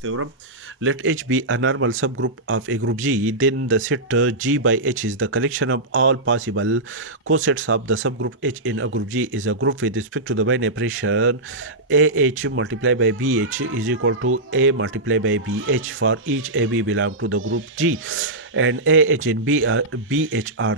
Theorem. Let H be a normal subgroup of a group G, then the set G by H is the collection of all possible cosets of the subgroup H in a group G is a group with respect to the binary operation AH multiplied by BH is equal to A multiplied by BH for each AB belong to the group G, and AH and BH are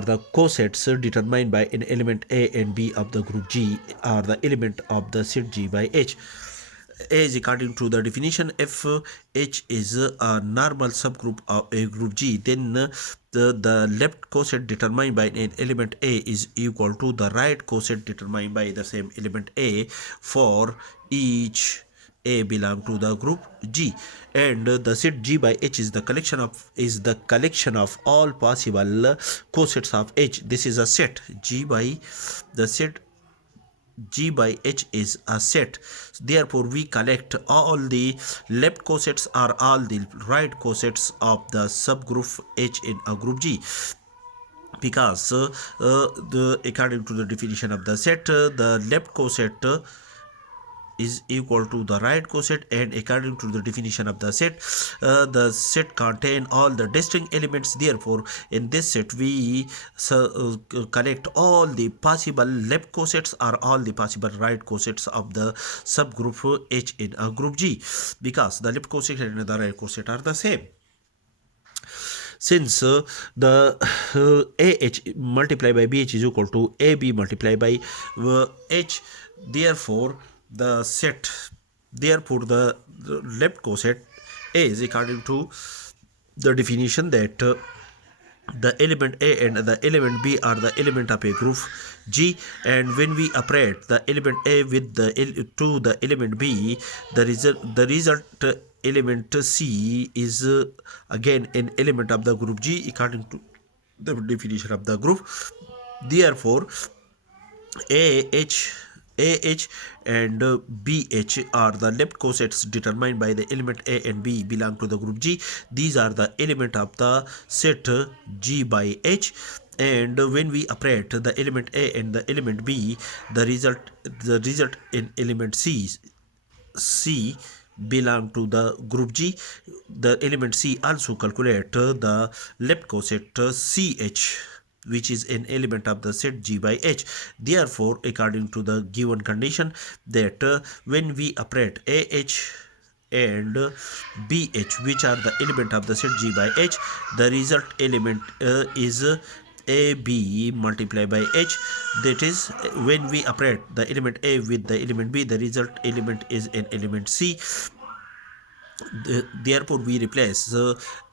the cosets determined by an element A and B of the group G are the element of the set G by H. A is according to the definition. If H is a normal subgroup of a group G, then the left coset determined by an element A is equal to the right coset determined by the same element A for each A belong to the group G, and the set G by H is the collection of all possible cosets of H. This is a set the set G by H is a set. Therefore, we collect all the left cosets or all the right cosets of the subgroup H in a group G, because according to the definition of the set, the left coset is equal to the right coset, and according to the definition of the set contain all the distinct elements. Therefore, in this set we collect all the possible left cosets or all the possible right cosets of the subgroup H in a group G, because the left coset and the right coset are the same. Since the AH multiplied by BH is equal to AB multiplied by H, therefore the left coset A is according to the definition that the element A and the element B are the element of a group G, and when we operate the element A with the element B, the result element C is again an element of the group G according to the definition of the group. Therefore, AH and BH are the left cosets determined by the element A and B belong to the group G. These are the element of the set G by H, and when we operate the element A and the element B, the result in element C belong to the group G. The element C also calculate the left coset CH, which is an element of the set G by H. Therefore, according to the given condition that when we operate AH and BH, which are the element of the set G by H, the result element is AB multiplied by H. That is, when we operate the element A with the element B, the result element is an element C. Therefore, we replace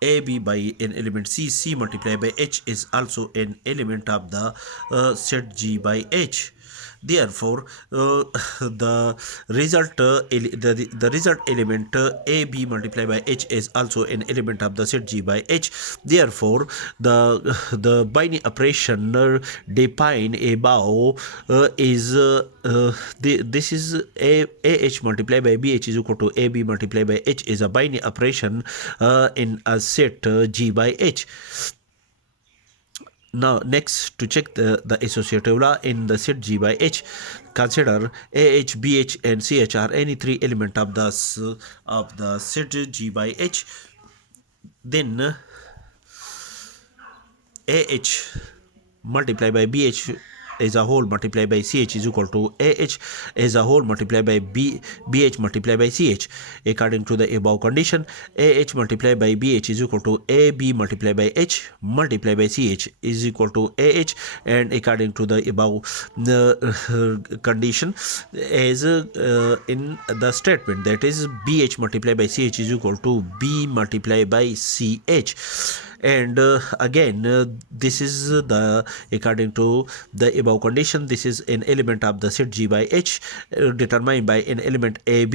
AB by an element C multiplied by H is also an element of the set G by H. Therefore, the result element AB multiplied by H is also an element of the set G by H. Therefore, the binary operation defined above is this is AH multiplied by BH is equal to AB multiplied by H is a binary operation in a set G by H. Now, next, to check the associative law in the set G by H, consider AH, BH, and CH are any three element of the set G by H. Then AH multiplied by BH as a whole multiplied by CH is equal to AH as a whole multiplied by BH multiplied by CH. According to the above condition, AH multiplied by BH is equal to AB multiplied by H multiplied by CH is equal to AH, and according to the above condition, as in the statement, that is BH multiplied by CH is equal to B multiplied by CH. And again, this is the according to the above condition, this is an element of the set G by H determined by an element A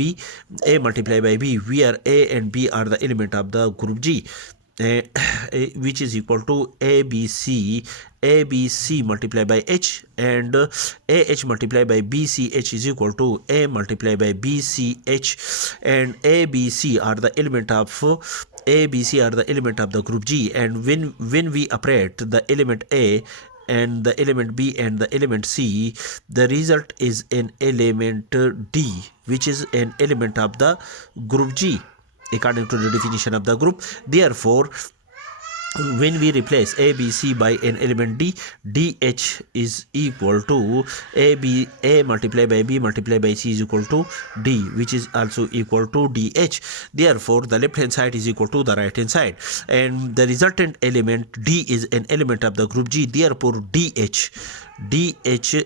multiplied by B, where A and B are the element of the group G, which is equal to ABC multiplied by H, and AH multiplied by BCH is equal to A multiplied by BCH, and ABC are the element of the group G, and when we operate the element A and the element B and the element C, the result is an element D, which is an element of the group G according to the definition of the group. Therefore, when we replace a b c by an element d, dh is equal to a multiplied by b multiplied by c is equal to d, which is also equal to dh. Therefore, the left hand side is equal to the right hand side, and the resultant element d is an element of the group G. Therefore, dh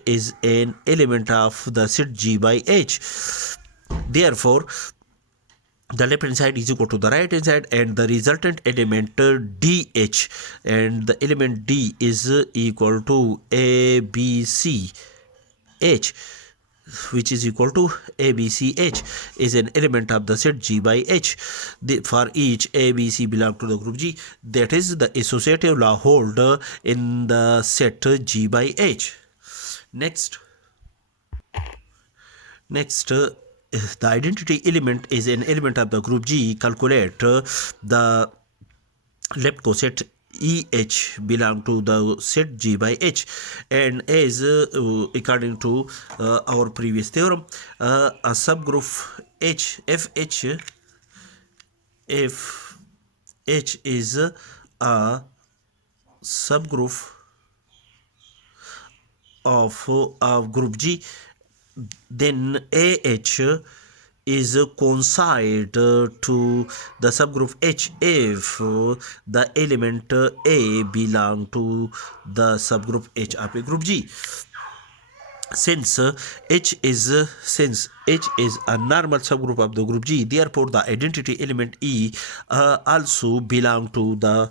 is an element of the set G by h. Therefore, the left hand side is equal to the right hand side, and the resultant element dh, and the element d is equal to abch, which is equal to abch, is an element of the set G by h. For each abc belong to the group G, that is the associative law hold in the set G by h. Next, the identity element is an element of the group G. Calculate the left coset EH belong to the set G by H, and as according to our previous theorem, a subgroup H, if H is a subgroup of group G, then AH is coincide to the subgroup H if the element A belong to the subgroup H of a group G. Since H is a normal subgroup of the group G, therefore the identity element E also belong to the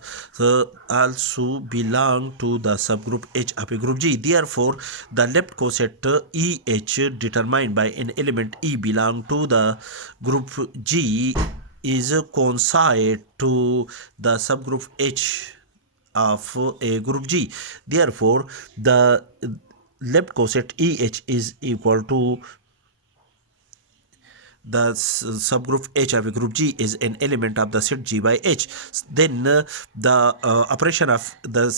subgroup H of a group G. Therefore, the left coset EH determined by an element E belong to the group G is coincide to the subgroup H of a group G. Therefore, the left coset EH is equal to the subgroup H of a group G is an element of the set G by H. Then the operation of the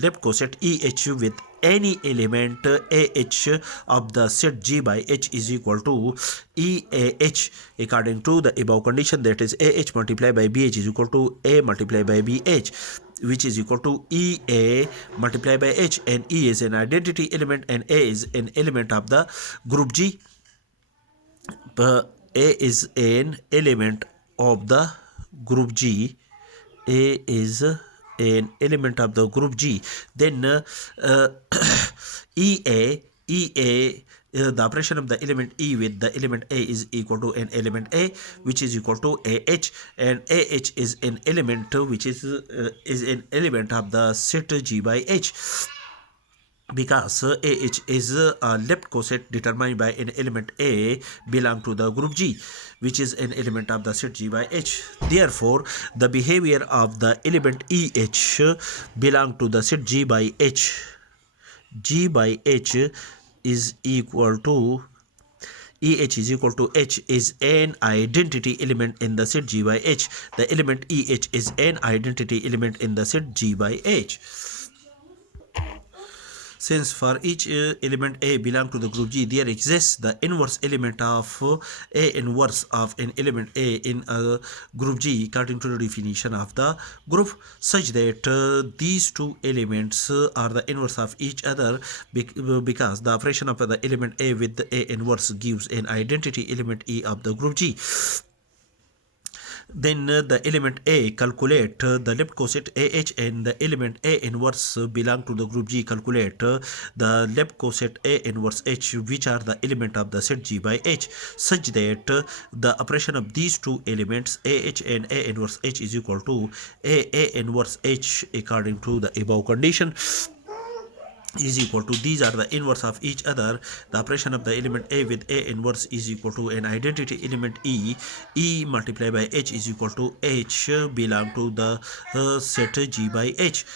left coset EH with any element AH of the set G by H is equal to EAH according to the above condition, that is AH multiplied by BH is equal to A multiplied by BH, which is equal to EA multiplied by H, and E is an identity element and A is an element of the group G. A is an element of the group G. A is an element of the group G. Then the operation of the element E with the element A is equal to an element A, which is equal to AH, and AH is an element which is an element of the set G by H, because AH is a left coset determined by an element A belong to the group G, which is an element of the set G by H. Therefore, the behavior of the element EH belong to the set G by H. G by H is equal to EH is equal to H is an identity element in the set G by H. The element EH is an identity element in the set G by H. Since for each element A belong to the group G, there exists the inverse element of A inverse of an element A in a group G according to the definition of the group, such that these two elements are the inverse of each other, because the operation of the element A with the A inverse gives an identity element E of the group G. Then the element A, calculate the left coset AH, and the element A inverse belong to the group G. Calculate the left coset A inverse H, which are the element of the set G by H, such that the operation of these two elements AH and A inverse H is equal to A inverse H according to the above condition is equal to, these are the inverse of each other. The operation of the element A with A inverse is equal to an identity element E. E multiplied by H is equal to H belong to the set G by H.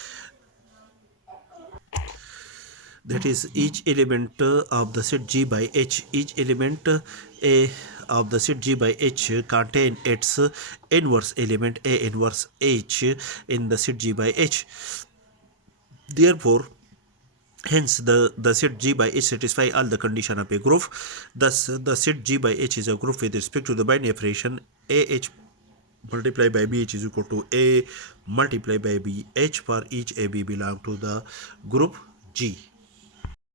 That is, each element of the set G by H, each element A of the set G by H contain its inverse element A inverse H in the set G by H. Therefore, hence, the set G by H satisfy all the condition of a group. Thus, the set G by H is a group with respect to the binary operation AH multiplied by BH is equal to A multiplied by BH for each AB belong to the group G.